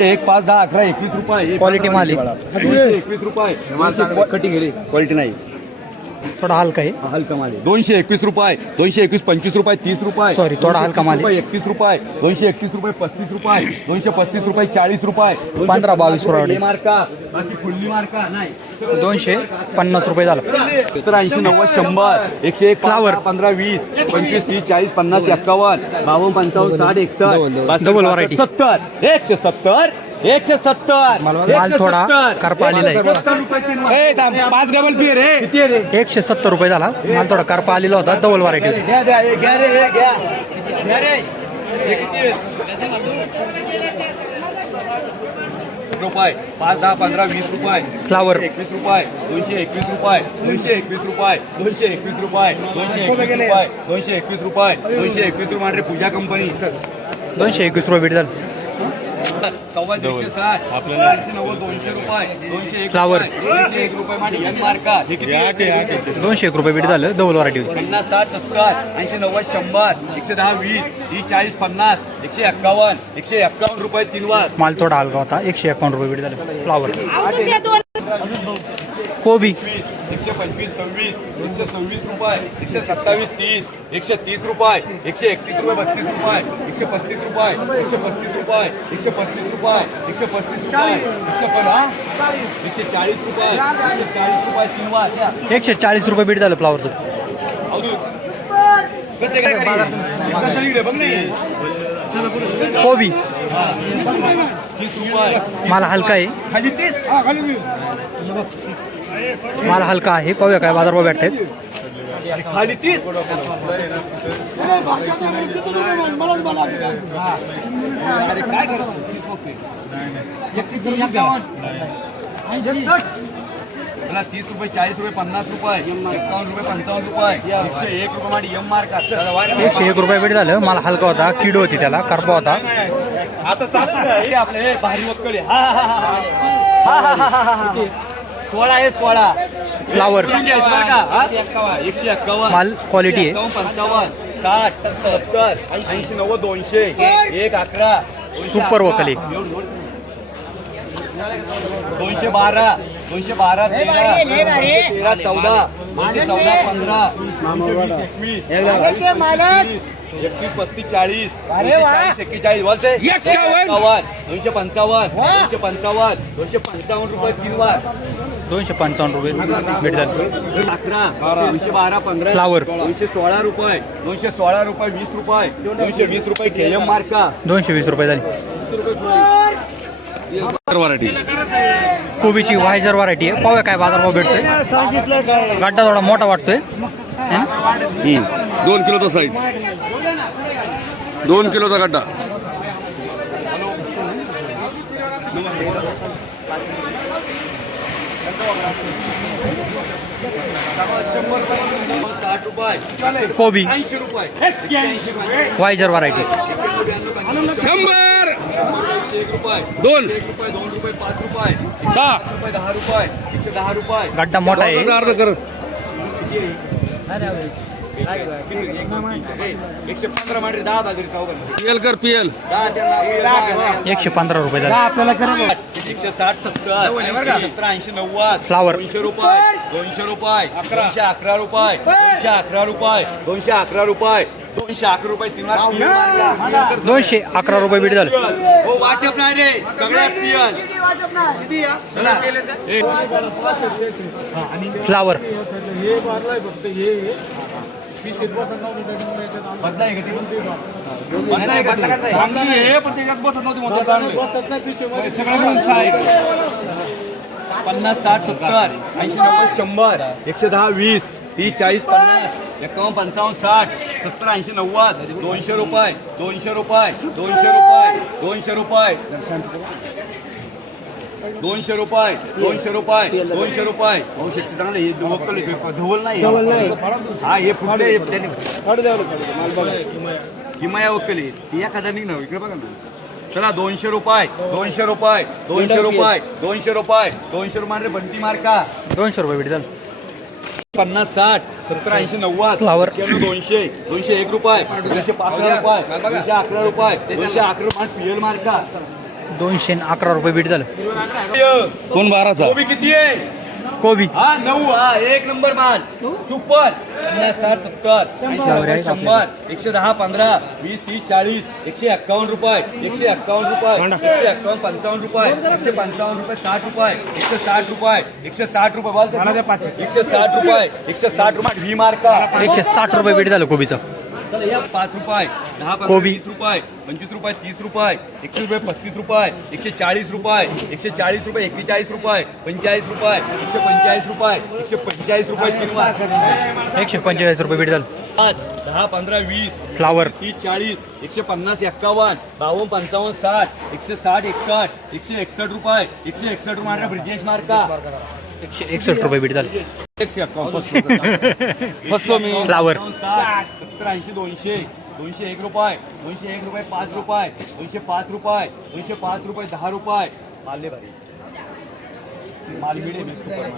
एक पाच दहा अकरा एकवीस रुपये Quality माल आहे. एकवीस रुपये दोनशे कटिंग गेली क्वालिटी नाही. थोडा हलका आहे हलका माल आहे. दोनशे एकवीस रुपये दोनशे एकवीस पंचवीस रुपये तीस रुपये Sorry, थोडा हलका माल आहे. एकतीस रुपये दोनशे एकतीस रुपये पस्तीस रुपये दोनशे पस्तीस रुपये चाळीस रुपये पंधरा, बावीस रुपये मार्का बाकी फुल्ली मार्का नाही दोनशे पन्नास रुपये झालं सत्तर ऐंशी नव्वद शंभर एकशे एक Flower. पंधरा, वीस पंचवीस तीस चाळीस पन्नास एक्कावन्न बावन्न पंचावन्न साठ एकसष्ट. सत्तर एकशे सत्तर एकशे सत्तर. माल थोडा. करपा आलेला आहे. पाच डबल पी रे. किती आहे रे? एकशे सत्तर रुपये झाला. माल थोडा करपा आलेला होता. डबल व्हरायटी घ्या द्या हे घ्या रे हे घ्या. घ्या रे. हे किती आहे? रुपये पाच दहा पंधरा वीस रुपये. Flower. एकवीस रुपये दोनशे एकवीस रुपये दोनशे एकवीस रुपये दोनशे एकवीस रुपये दोनशे एकवीस रुपये दोनशे एकवीस रुपये दोनशे एकवीस रुपये पूजा कंपनी दोनशे एकवीस रुपये झालं सव्वा दीडशे साठ आपल्याला ऐंशी नव्वद दोनशे रुपये दोनशे एक. रुपये, दोनशे एक रुपये मांडी एक मार्का. हे किती? आहे? दोनशे एक रुपये बीट झालं डबल व्हरायटी होती. पन्नास साठ सत्तर ऐंशी नव्वद शंभर एकशे दहा वीस तीस चाळीस पन्नास एकशे एक्कावन्न एकशे एक्कावन्न रुपये तीन वार. माल थोडा हलका होता एकशे एकावन्न रुपये बीट झालं. फ्लावर कोबी. एकशे पंचवीस सव्वीस एकशे सव्वीस रुपये एकशे सत्तावीस तीस एकशे तीस रुपये एकशे एकतीस रुपये बत्तीस रुपये एकशे पस्तीस रुपये एकशे पस्तीस रुपये एकशे पस्तीस रुपये एकशे पस्तीस रुपये एकशे पन्नास एकशे चाळीस रुपये एकशे चाळीस रुपये तीन. एकशे चाळीस रुपये बीट झालं फ्लावरचं. कसं काय कसं बघ नाही. कोबी. माल हलका आहे. खाली तीस. माल हलका आहे. पाहूया काय बाजारभाव अरे काय करतो मला तीस रुपये चाळीस रुपये पन्नास रुपये एकावन्न रुपये पंचावन्न रुपये एकशे एक रुपये माझी एम मार्क एकशे एक रुपये बीट झालं. माल हलका होता किड होती त्याला करपा होता. आता चालतं हे आपलं भारी मक्कली हा हा हा हा हा हा हा हा हा. सोळा आहे सोळा. फ्लावर? एकशे एक्कावन्न माल क्वालिटी आहे पंचावन्न. साठ सत्तर ऐंशी नव्वद दोनशे. एक अकरा. सुपर. वकली. दोनशे बारा. दोनशे बारा तेरा. तेरा चौदा. दोनशे चौदा पंधरा. दोनशे वीस एकवीस. एकवीस, पस्तीस चाळीस. एक्केचाळीस. बोलते एक्कावन्न. दोनशे पंचावन्न. दोनशे पंचावन्न. दोनशे पंचावन्न. रुपये वार दोनशे पंचावन्न रुपये बीट झालं. अकरा दोनशे बारा पंधरा Flower. दोनशे सोळा रुपये दोनशे सोळा रुपये वीस रुपये दोनशे वीस रुपये केएम मार्का दोनशे वीस रुपये झाली. कोबीची व्हायझर व्हरायटी आहे. पाहूया काय बाजारभाव भेटतोय. गड्डा थोडा मोठा वाटतोय. है? दोन किलोचा साईज दोन किलोचा गड्डा. कोबी. रुपये. व्हरायटी शंभर. दोन. रुपये पाच रुपये. सहा. रुपये दहा रुपये. एकशे दहा रुपये. गड्डा मोठा आहे. अर्ध करत एकशे पंधरा दहा पीएल कर पीएल एकशे पंधरा रुपये झाले. एकशे साठ सत्तर सत्तर ऐंशी नव्वद फ्लावर दोनशे रुपये दोनशे रुपये दोनशे अकरा रुपये दोनशे अकरा रुपये दोनशे अकरा रुपये दोनशे अकरा रुपये तीन दोनशे अकरा रुपये बीट झाले. हो वाटप नाही रे सगळ्यात पियल फक्त हे. का ते? पन्नास साठ सत्तर ऐंशी नव्वद शंभर एकशे दहा वीस तीस चाळीस पन्नास एकावन्न पंचावन्न साठ सत्तर ऐंशी नव्वद दोनशे रुपये दोनशे रुपये दोनशे रुपये दोनशे रुपये. दोनशे रुपये दोनशे रुपये दोनशे रुपये दोनशे शेट्टी चांगलं हे धवल नाही हा हे फुटले हे त्याने किमया वकली ती हजार निघणार इकडे बघा ना चला दोनशे रुपये दोनशे रुपये दोनशे रुपये दोनशे रुपये दोनशे रुपये बंटी मार्का दोनशे रुपये बीट झालं पन्नास साठ सत्तर ऐंशी नव्वद. एक्क्याण्णव, दोनशे दोनशे एक रुपये दोनशे अकरा रुपये दोनशे अकरा रुपये दोनशे अकरा रुपये पीएल मार्का दोनशे अकरा रुपये बीट झालं. कोण बाराचा? कोबी किती आहे? कोबी. हा नऊ हा एक नंबर माल. सुपर. पन्नास साठ सत्तर. शंभर. एकशे दहा पंधरा. वीस तीस चाळीस. एकशे एक्कावन्न रुपये. एकशे एक्कावन्न रुपये. एकशे एक्कावन्न पंचावन्न रुपये. एकशे पंचावन्न रुपये साठ रुपये. एकशे साठ रुपये. एकशे साठ रुपये बोल एकशे साठ रुपये. एकशे साठ रुपये. व्ही मार्का. एकशे साठ रुपये बीट झालं कोबीचं. पाच रुपये. दहा कोबी. वीस रुपये. पंचवीस रुपये तीस रुपये. एकशे रुपये पस्तीस रुपये. एकशे चाळीस रुपये. एकशे चाळीस रुपये एक्केचाळीस रुपये. पंचेचाळीस रुपये. एकशे पंचेचाळीस रुपये. एकशे पंचेचाळीस रुपये तीन. एकशे पंचेचाळीस रुपये बीट झालं पाच दहा पंधरा वीस. फ्लावर तीस चाळीस. एकशे पन्नास एक्कावन्न. बावन्न पंचावन्न साठ. एकशे साठ एकसष्ट. एकशे एकसष्ट रुपये. एकशे एकसष्ट रुपये ब्रिजेश मार्का. एकशे एकसष्ट रुपये बीट झालं एकशे मी. फ्लावर सत्तर ऐंशी दोनशे. दोनशे एक रुपये. दोनशे एक रुपये पाच रुपये. दोनशे पाच रुपये. दोनशे पाच रुपये दहा रुपये. माल्ले भारी माल मिळे सुपर